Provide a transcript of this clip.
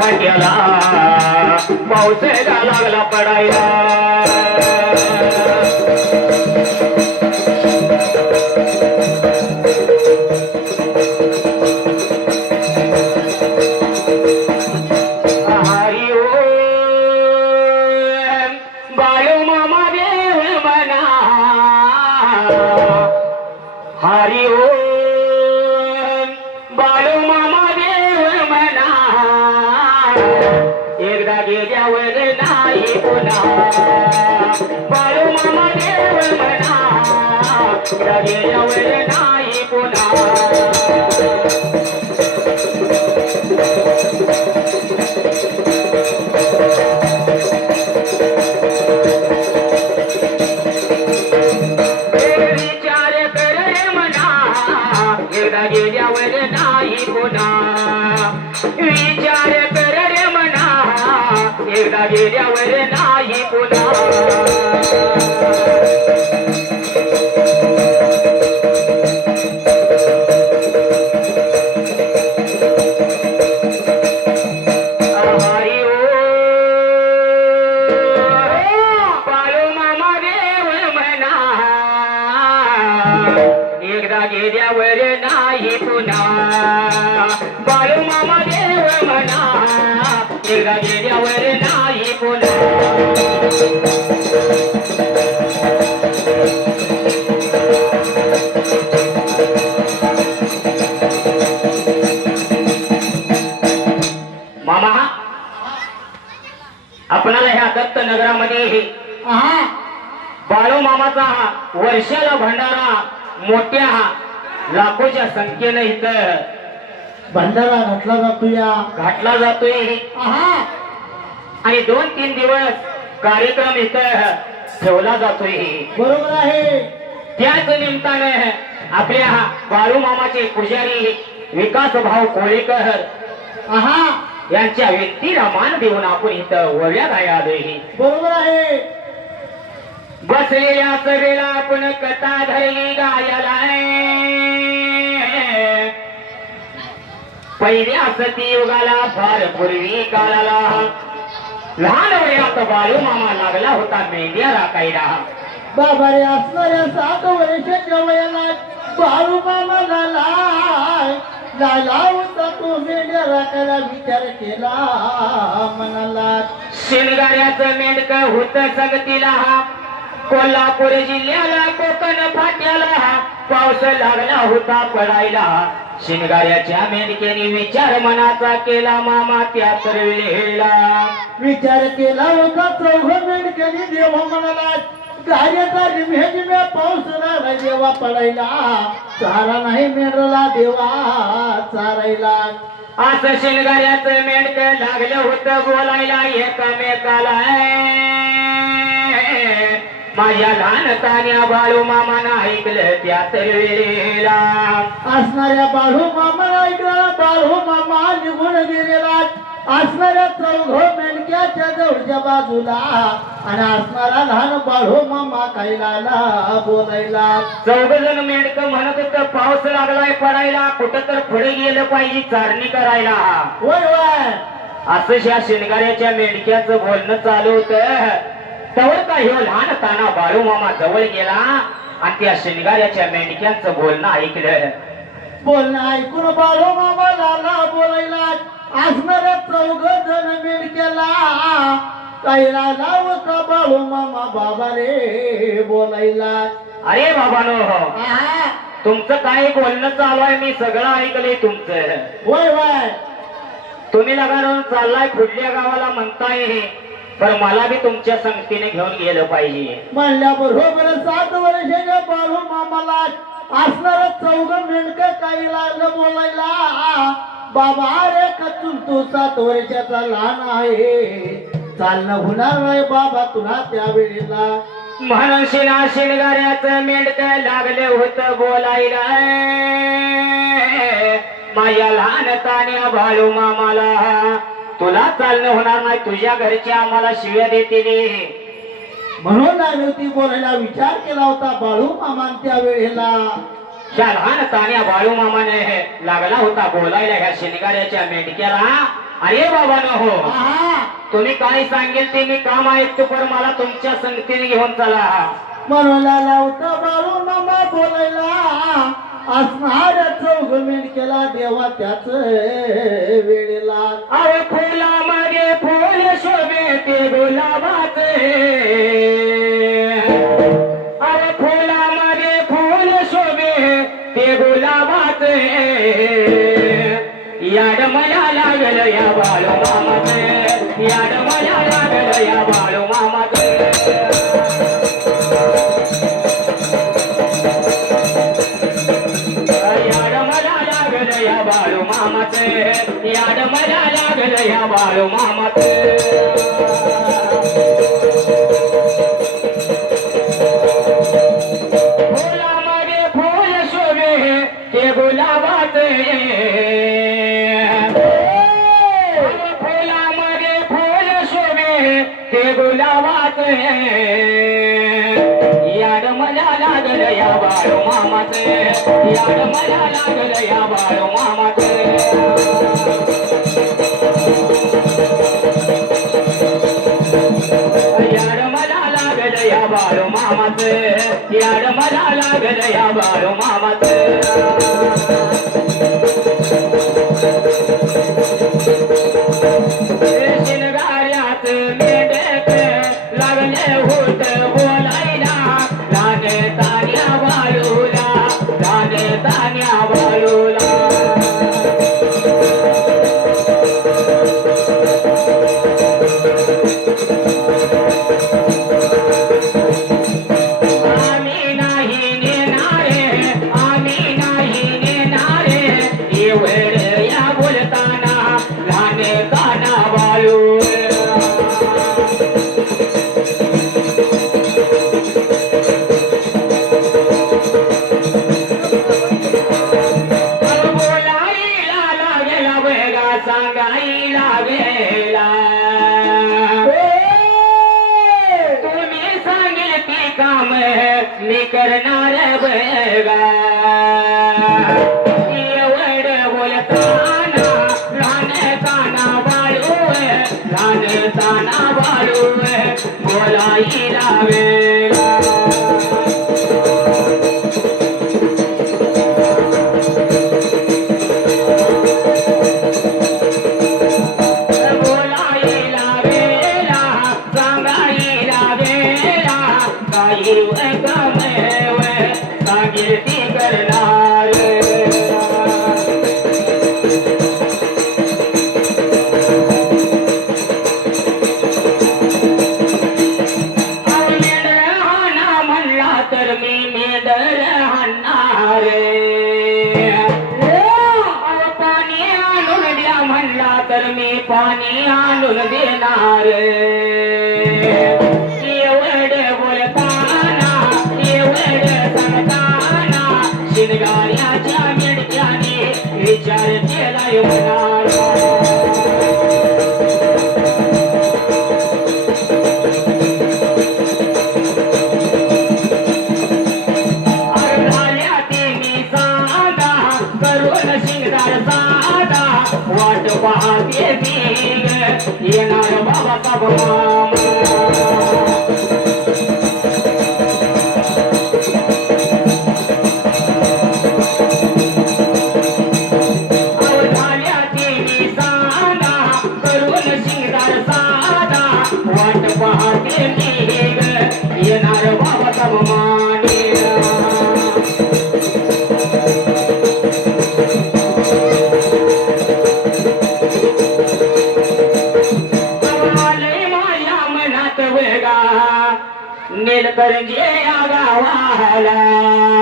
फाट्याला पाऊस लागला पडायला हरि ओम बाळू मामा देव म्हणा एकदा गेल्यावर नाही पुन्हा बाळू मामा देव म्हणा एकदा गेल्यावर नाही पुन्हा गेल्यावर नाही पुन्हा विचार कर रे म्हणा एकदा गेल्यावर नाही पुन्हा बाळू मामा देव म्हणा एकदा गेल्यावर नाही पुन्हा बाळू मामा देव म्हणा एकदा गेल्यावर नाही पुन्हा मामा आपणाला ह्या दत्त नगरामध्ये बाळू मामाचा वर्षाला भंडारा मोठ्या लाखोच्या संख्येने इथं भंडारा घातला जातोय आणि 2-3 दिवस कार्यक्रम इथं ठेवला जातोय बरोबर आहे त्याच निमित्ताने आपल्या बाळू मामाचे पुजारी विकास भाऊ कोळेकर यांच्या व्यक्तीला मान देऊन आपण इथं वळ्या गाया आलोय बरोबर आहे बसलेल्या सभेला आपण कथा धरली गायला पहिल्या सतीयुगाला फार पूर्वी काळाला लहान वयात बाळू मामा लागला होता मेंढ्या राखायला बाबा रे असणाऱ्या 7 वर्षाच्या वयाला बाळू मामा झाला होता तो मेंढ्या राखायला विचार केला मनाला शिनगाऱ्याचं मेंढक होत संगतीला कोल्हापूर जिल्ह्याला कोकण फाट्याला पाऊस लागला होता पडायला शिनगाऱ्याच्या मेंढक्याने विचार मनाचा केला मामा त्या तर वेळेला विचार केला होता 4 मेंढक्याने देवा म्हणाला गाड्याचा रिमझिम्या पाऊस लागला देवा पडायला चारा नाही मेंढराला देवा चारायला असं शिनगाऱ्याचं मेंढक लागलं होतं बोलायला एकामेकाला माझ्या लहानतान्या बाळू मामानं ऐकलं त्या तर वेळेला असणाऱ्या बाळू मामाला ऐकला बाळू मामा निघून गेलेला असणाऱ्या 4 मेंढक्याच्या जवळच्या बाजूला आणि असणारा लहान बाळू मामा कायला बोलायला 4 जण मेंढक म्हणत होतं पाऊस लागलाय पडायला कुठं तर पुढे गेलं पाहिजे चारणी करायला होय होय असं या शिनगाऱ्याच्या मेंढक्याचं बोलणं चालू होतं तवर का ह्यो लहान ताना बाळू मामा जवळ गेला आणि त्या शिनगाऱ्याच्या मेंढक्यांचं बोलणं ऐकलं बोलणं ऐकून बाळू मामा लागला बोलायला असणाऱ्या 4 जण मेंढक्याला कायला होता बाळू मामा बाबा रे बोलायला अरे बाबानो तुमचं काय बोलणं चालू आहे मी सगळं ऐकलंय तुमचं होय होय तुम्ही लगान चाललाय कुठल्या गावाला म्हणताय पण मला बी तुमच्या संगतीने घेऊन गेलं पाहिजे म्हणल्या बरोबर 7 वर्षाच्या बाळू मामाला असणारा 4 मेंढक काही लागलं बोलायला बाबा रे कचून तू 7 वर्षाचा लहान आहे चालणं होणार नाही बाबा तुला त्यावेळेला म्हणून शिनगाऱ्याचं मेंढक लागलं होतं बोलायला माझ्या लहान तान्या बाळू मामाला तुला चालणं होणार नाही तुझ्या घरचे आम्हाला शिव्या देतील म्हणून लागली होती बोलायला विचार केला होता बाळू मामा त्या वेळेला त्या लहान तान्या बाळू मामाने लागला होता बोलायला ह्या शिनगाऱ्याच्या मेंढक्याला अरे बाबा न हो आहा तुम्ही काय सांगेल ते मी काम ऐकतो पण मला तुमच्या संगतीने घेऊन चला मनोला लावता बाळू मामा बोलायला असणार चौघ केला देवा त्याच वेळेला अरे फुला मागे फुल शोभे ते गुलाबाचे अरे फुला मागे फुल शोभे ते गुलाबाचे याड मला लागल या बाळू मामाचे याड मला लागल या बाळू मामाचे याड मला लागल या बाळू मामाचे याड मला लागल या बाळू मामाचे फुलामध्ये फुल शोभे ते गुलाबाचे फुलामध्ये फुल शोभे ते गुलाबाचे याड मला लागल या बाळू मामाचे याड मला लागल या बाळू मामाचे याड मला लागल या बाळू मामाचे याड मला लागल या बाळू मामाचे शिनगाऱ्यात मेंढ्यात लागले होत बोलायला लाने तान्या बाळूला लाने तान्या बाळूला आम्ही नाही नेणारे एवढ या बोलताना लाने ताना बाळू बोलायला लागेला वेगा सांगायला गेला तुम्ही सांगेल ती काम मी करणार बघा एवढ बोलताना लहानताना बाळू लहानताना बाळू बोलायला वेगा बोलायला वेला सांगायला वेला काही कमेव सांगेल ती करणार हाना म्हणला तर मी मेंढर हाणणार पाणी आणून द्या म्हणला तर मी पाणी आणून देणार एवढ बोलताना एवढ सांगताना शिनगाऱ्याच्या मिडक्याने विचार केला येणार झाल्या ते मी साधा करून शिंगदार साधा वाट पाहते मी येणार बाबाचा मामा झाल्या ते मी साधा करून शिंगदार साधा वाट पाहते मी येणार बाबाचा माने नीलकंठे या गावाला